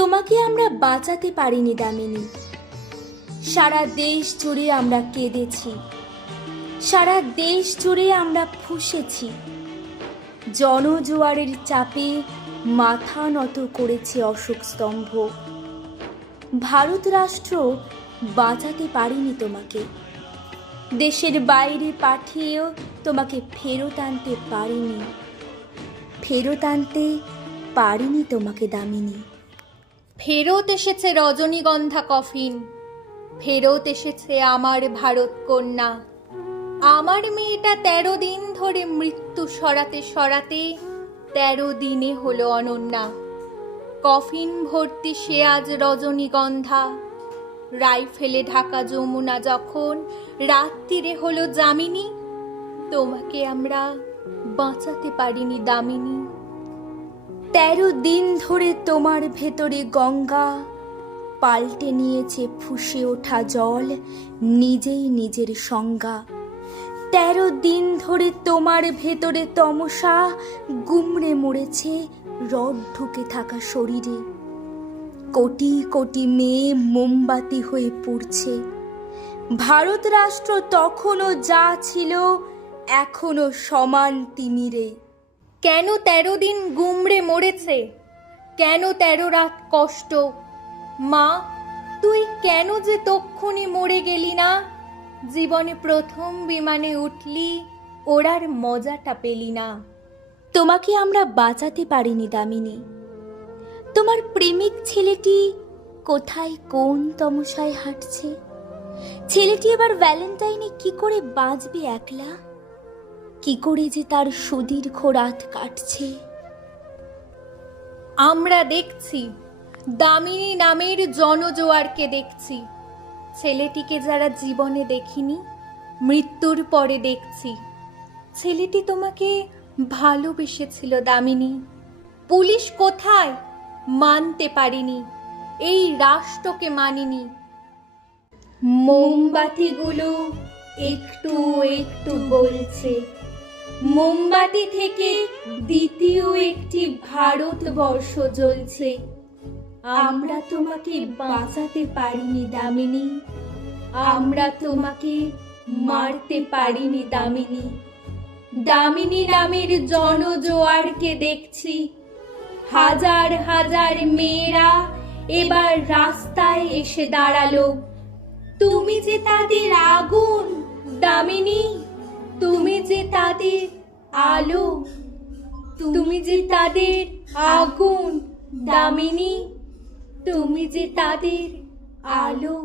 তোমাকে আমরা বাঁচাতে পারিনি দামিনী। সারা দেশ জুড়ে আমরা কেঁদেছি, সারা দেশ জুড়ে আমরা ফুঁসেছি। জনজোয়ারের চাপে মাথা নত করেছে অশোক স্তম্ভ। ভারত রাষ্ট্র বাঁচাতে পারিনি তোমাকে, দেশের বাইরে পাঠিয়েও তোমাকে ফেরত আনতে পারিনি, ফেরত আনতে পারিনি তোমাকে দামিনী। ফেরত এসেছে রজনীগন্ধা কফিন, ফেরত এসেছে আমার ভারত কন্যা। আমার মেয়েটা 13 দিন ধরে মৃত্যু সরাতে সরাতে 13 দিনে হলো অনন্যা। কফিন ভর্তি সে আজ রজনীগন্ধা। রাইফেলে ঢাকা যমুনা যখন রাত্রিরে হলো যামিনী, তোমাকে আমরা বাঁচাতে পারিনি দামিনী। 13 দিন ধরে তোমার ভেতরে গঙ্গা পাল্টে নিয়েছে ফুঁসে ওঠা জল, নিজেই নিজের সংজ্ঞা। 13 দিন ধরে তোমার ভেতরে তমসা গুমড়ে মরেছে রড ঢুকে থাকা শরীরে। কোটি কোটি মেয়ে মোমবাতি হয়ে পুড়ছে। ভারত রাষ্ট্র তখনও যা ছিল এখনো সমান তিমিরে। কেন 13 দিন গুমড়ে মরেছে? কেন 13 রাত কষ্ট? মা, তুই কেন যে তক্ষুনি মরে গেলি না? জীবনে প্রথম বিমানে উঠলি, ওড়ার মজাটা পেলি না। তোমাকে আমরা বাঁচাতে পারিনি দামিনী। তোমার প্রেমিক ছেলেটি কোথায় কোন তমসায় হাঁটছে? ছেলেটি এবার ভ্যালেন্টাইনে কি করে বাঁচবে একলা? কি করে যে তার সুদীর্ঘ রাত কাটছে? আমরা দেখছি, দামিনী নামের জনজোয়ারকে দেখছি। ছেলেটিকে যারা জীবনে দেখিনি, মৃত্যুর পরে দেখছি। ছেলেটি তোমাকে ভালোবেসেছিল দামিনী। পুলিশ কোথায়? মানতে পারিনি, এই রাষ্ট্রকে মানিনি। মোমবাতিগুলো একটু একটু বলছে, মোমবাতি থেকে দ্বিতীয় একটি ভারতবর্ষ জ্বলছে। আমরা তোমাকে বাঁচাতে পারিনি দামিনী, আমরা তোমাকে মারতে পারিনি দামিনী। দামিনী নামের জনজোয়ারকে দেখছি, হাজার হাজার মেয়েরা এবার রাস্তায় এসে দাঁড়ালো। তুমি যে তাদের আগুন দামিনী, তুমি যে তাদের আলো, তুমি যে তাদের আগুন দামিনী, তুমি যে তাদের আলো।